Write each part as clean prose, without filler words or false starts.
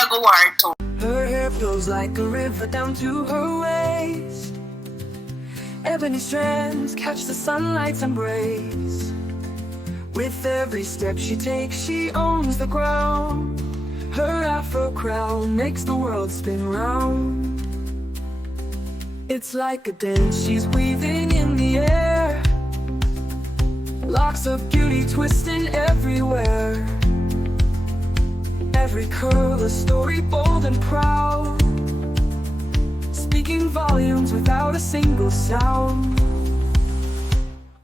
nagawar to. Her hair flows like a river down to her waist. Ebony strands catch the sunlight's embrace. With every step she takes, she owns the ground. Her afro crown makes the world spin round. It's like a dance she's weaving in the air. Locks of beauty twisting everywhere. Every curl a story bold and proud, speaking volumes without a single sound.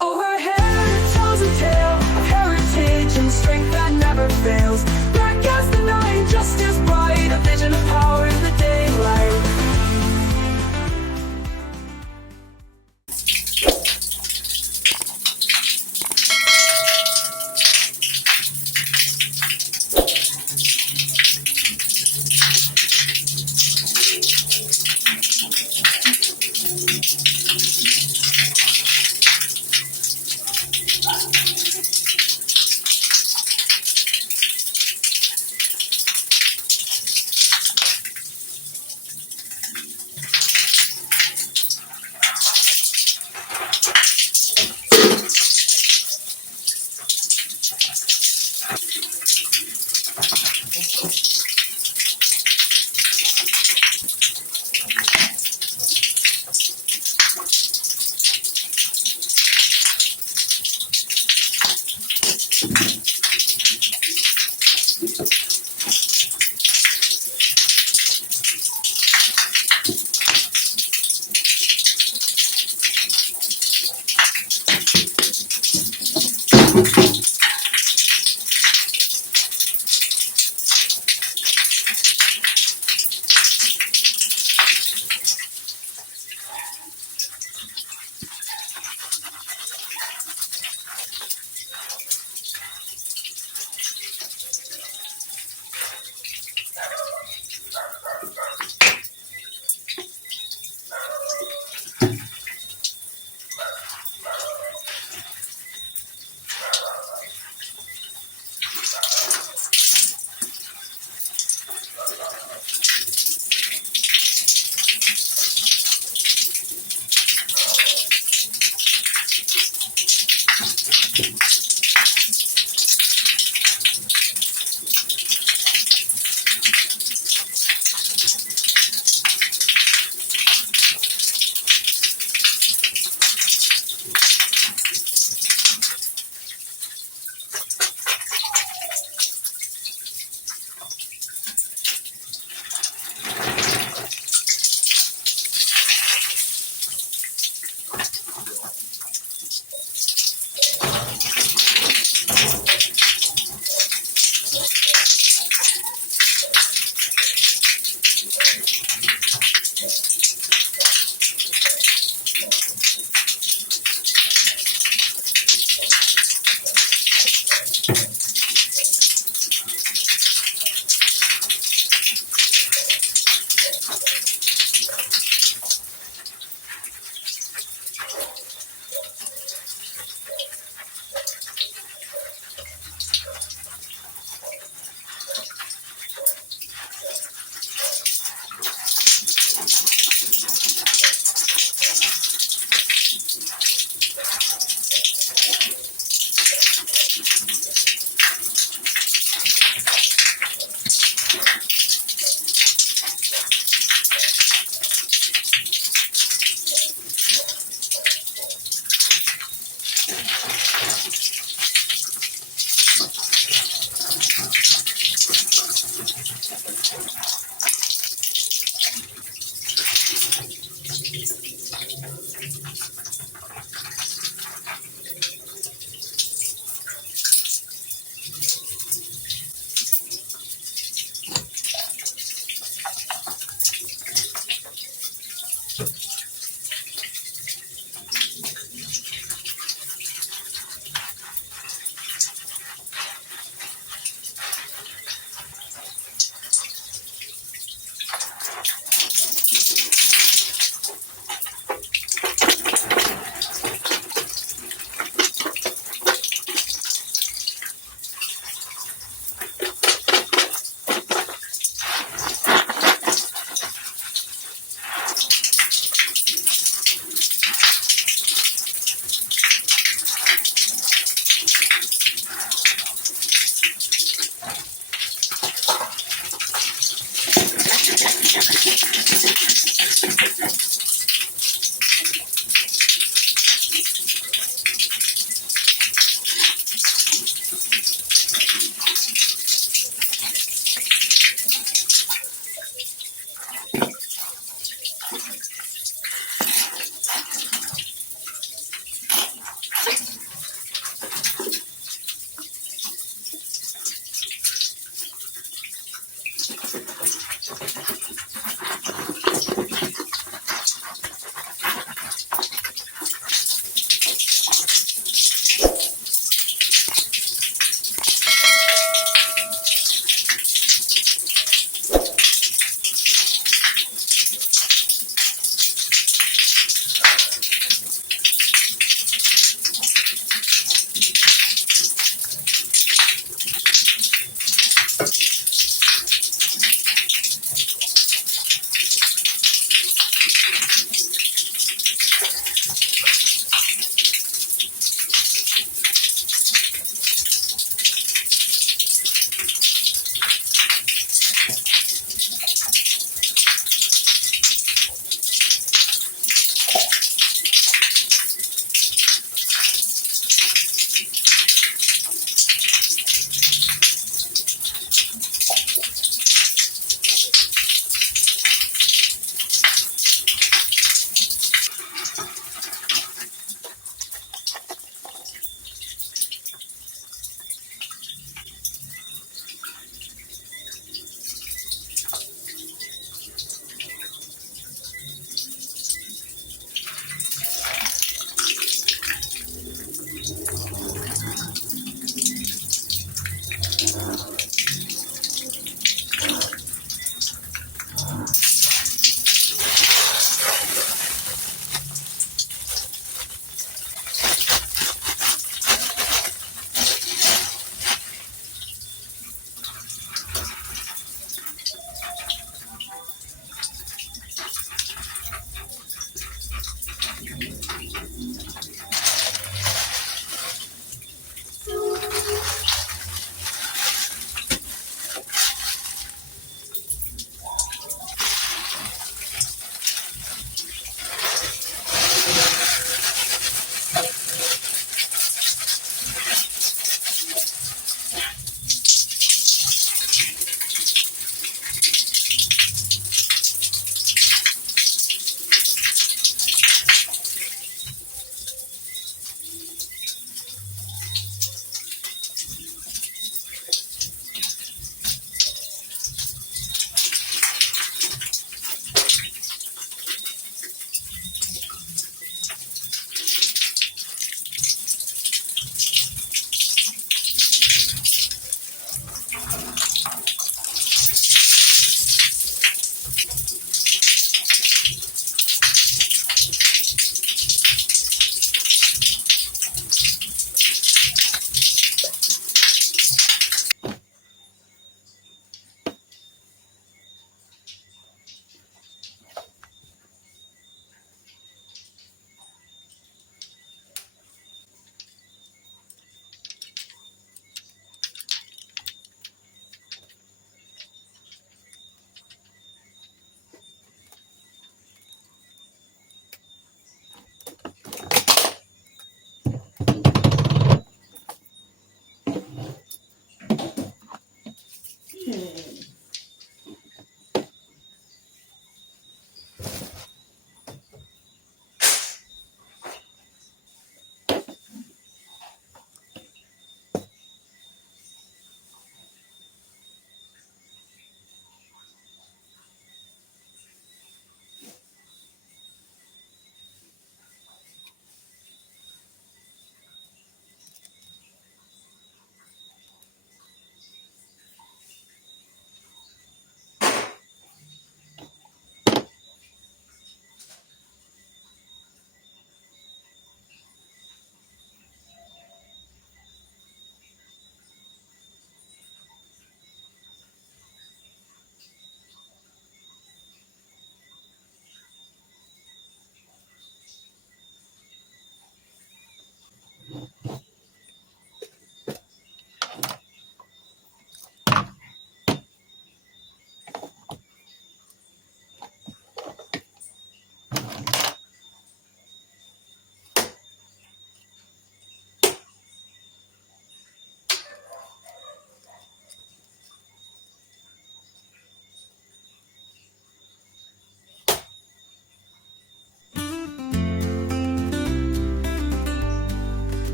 Oh, her hair tells a tale of heritage and strength that never fails. Black as the night, just as bright, a vision of power in the daylight.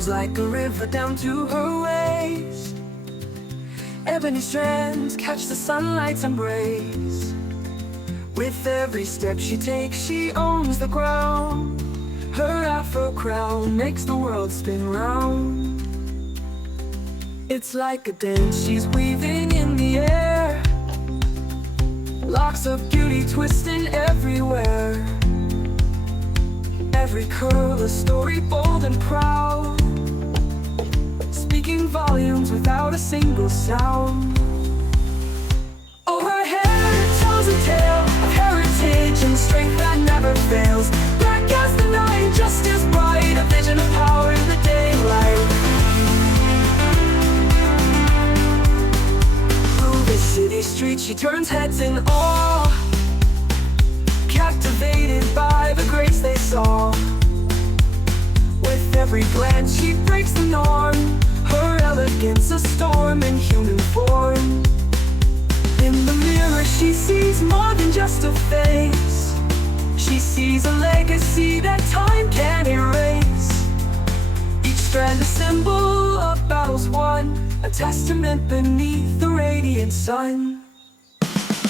flows like a river down to her waist. Ebony strands catch the sunlight's embrace. With every step she takes, she owns the ground. Her afro crown makes the world spin round. It's like a dance she's weaving in the air. Locks of beauty twisting everywhere. Every curl a story bold and proud, speaking volumes without a single sound. Oh, her hair tells a tale of heritage and strength that never fails. Black as the night, just as bright, a vision of power in the daylight. Through the city streets she turns heads in awe, captivated by the grace they saw. With every glance she breaks the norm, her elegance a storm in human form. In the mirror she sees more than just a face. She sees a legacy that time can't erase. Each strand a symbol of battles won, a testament beneath the radiant sun.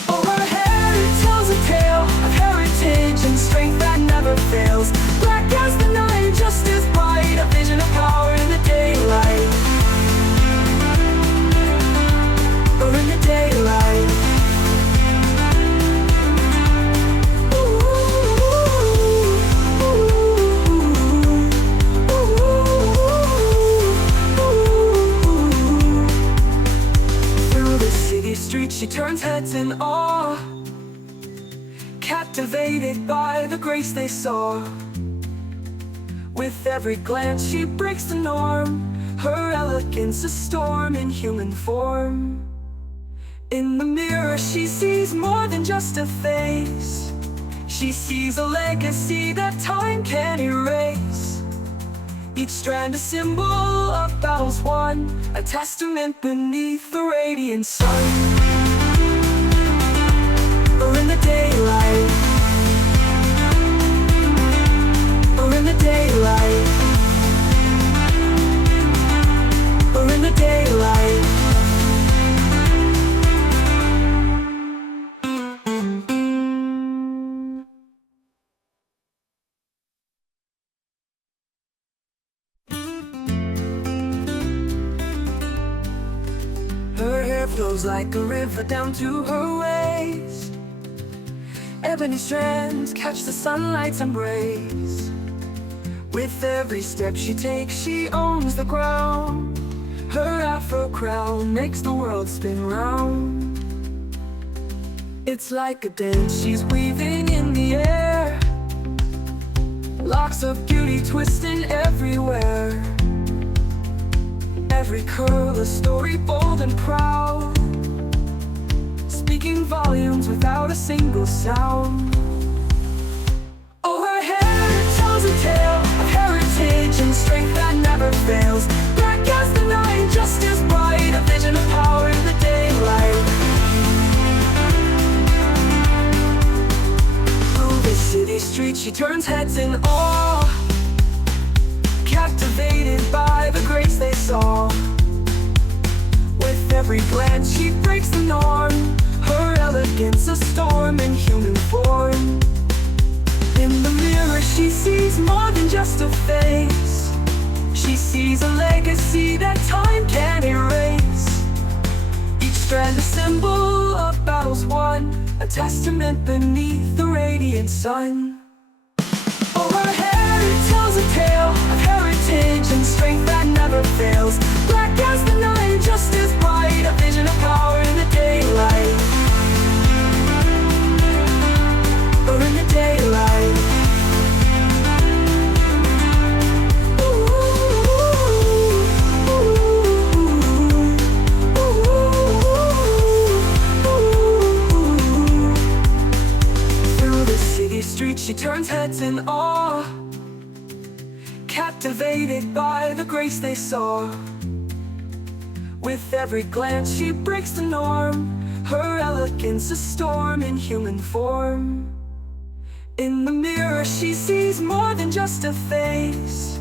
Oh, her hair tells a tale of heritage and strength that never fails. Black as the night, just as bright, a vision of power in the daylight. Or in the daylight. Through the city streets she turns heads in awe, captivated by the grace they saw. With every glance she breaks the norm, her elegance a storm in human form. In the mirror she sees more than just a face. She sees a legacy that time can't erase. Each strand a symbol of battles won, a testament beneath the radiant sun. Or in the daylight. Or in the daylight. Or in the daylight. Her hair flows like a river down to her waist. Ebony strands catch the sunlight's embrace. With every step she takes, she owns the ground. Her afro crown makes the world spin round. It's like a dance she's weaving in the air. Locks of beauty twisting everywhere. Every curl a story bold and proud, speaking volumes without a single sound. Oh, her hair tells a tale of heritage and strength that never fails. Black as the night, just as bright, a vision of power in the daylight. Through the city streets she turns heads in awe, captivated by the grace they saw. With every glance she breaks the norm, her elegance a storm in human form. In the mirror she sees more than just a face. She sees a legacy that time can't erase. Each strand a symbol of battles won, a testament beneath the radiant sun. Oh, her hair tells a tale of heritage and strength that never fails. Black as the night, just as bright, a vision of power in the daylight. Or in the daylight. Through the city streets she turns heads in awe, captivated by the grace they saw. With every glance she breaks the norm, her elegance a storm in human form. In the mirror she sees more than just a face.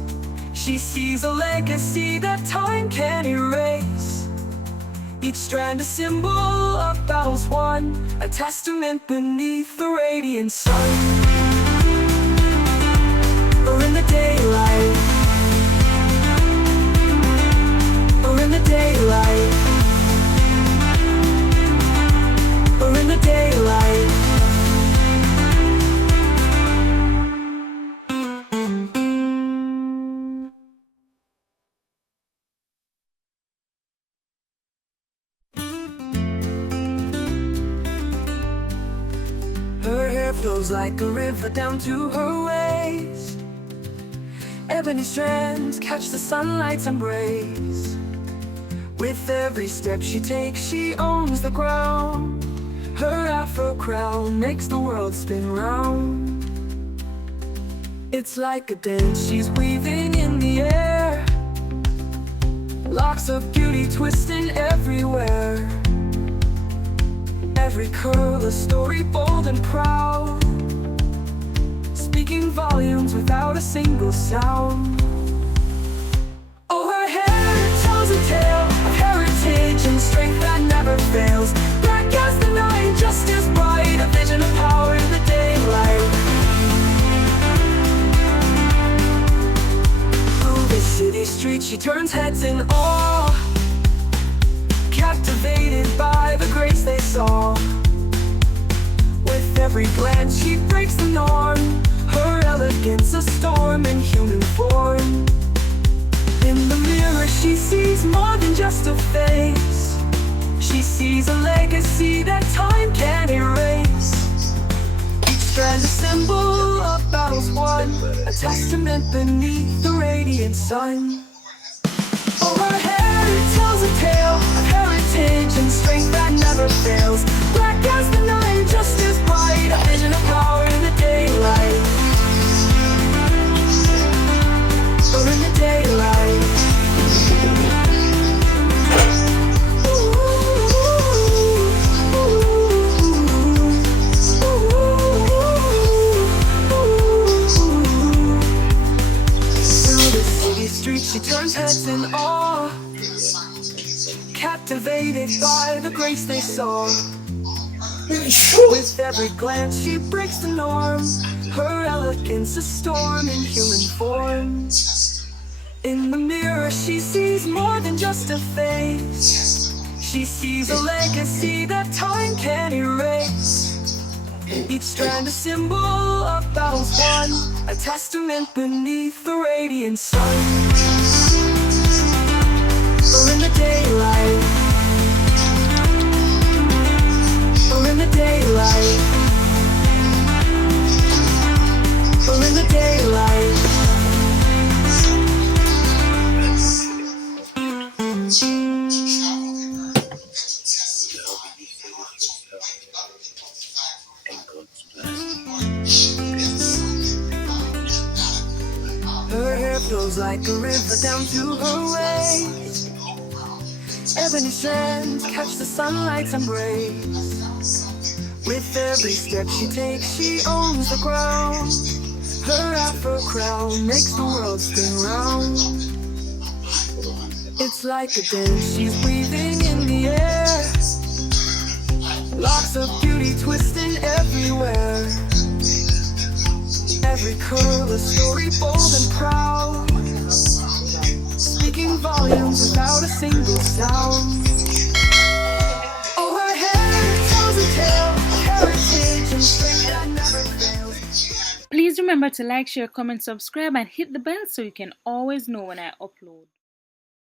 She She sees a legacy that time can't erase. Each strand a symbol of battles won, a testament beneath the radiant sun. Or in the daylight, or in the daylight, or in the daylight. Her hair flows like a river down to her waist. Ebony strands catch the sunlight's embrace. With every step she takes, she owns the ground. Her afro crown makes the world spin round. It's like a dance she's weaving in the air. Locks of beauty twisting everywhere. Every curl a story bold and proud, speaking volumes without a single sound. Oh, her hair tells a tale of heritage and strength that never fails. Black as the night, just as bright, a vision of power in the daylight. Through the city streets she turns heads in awe, captivated by the grace they saw. With every glance she breaks the norm, her elegance a storm in human form. In the mirror she sees more than just a face. She sees a legacy that time can't erase. Each strand a symbol of battles won, a testament beneath the radiant sun. Oh, her hair tells a tale of heritage and strength that never fails. Black as the night, just as bright, a vision of power in the daylight. Or in the daylight. Through the city streets she turns heads in awe, captivated by the grace they saw. With every glance she breaks the norm, her elegance a storm in human form. In the mirror she sees more than just a face. She sees a legacy that time can't erase. Each strand a symbol of battles won, a testament beneath the radiant sun. Or in the daylight, or in the daylight, or in the daylight. Her hair flows like a river down to her waist. Ebony strands catch the sunlight's embrace. With every step she takes, she owns the ground. Her afro crown makes the world spin round. It's like a dance she's weaving in the air. Locks of beauty twisting everywhere. Every curl a story bold and proud, speaking volumes without a single sound. Oh, her hair tells a tale of heritage and strength that never fails. Please remember to like, share, comment, subscribe, and hit the bell so you can always know when I upload.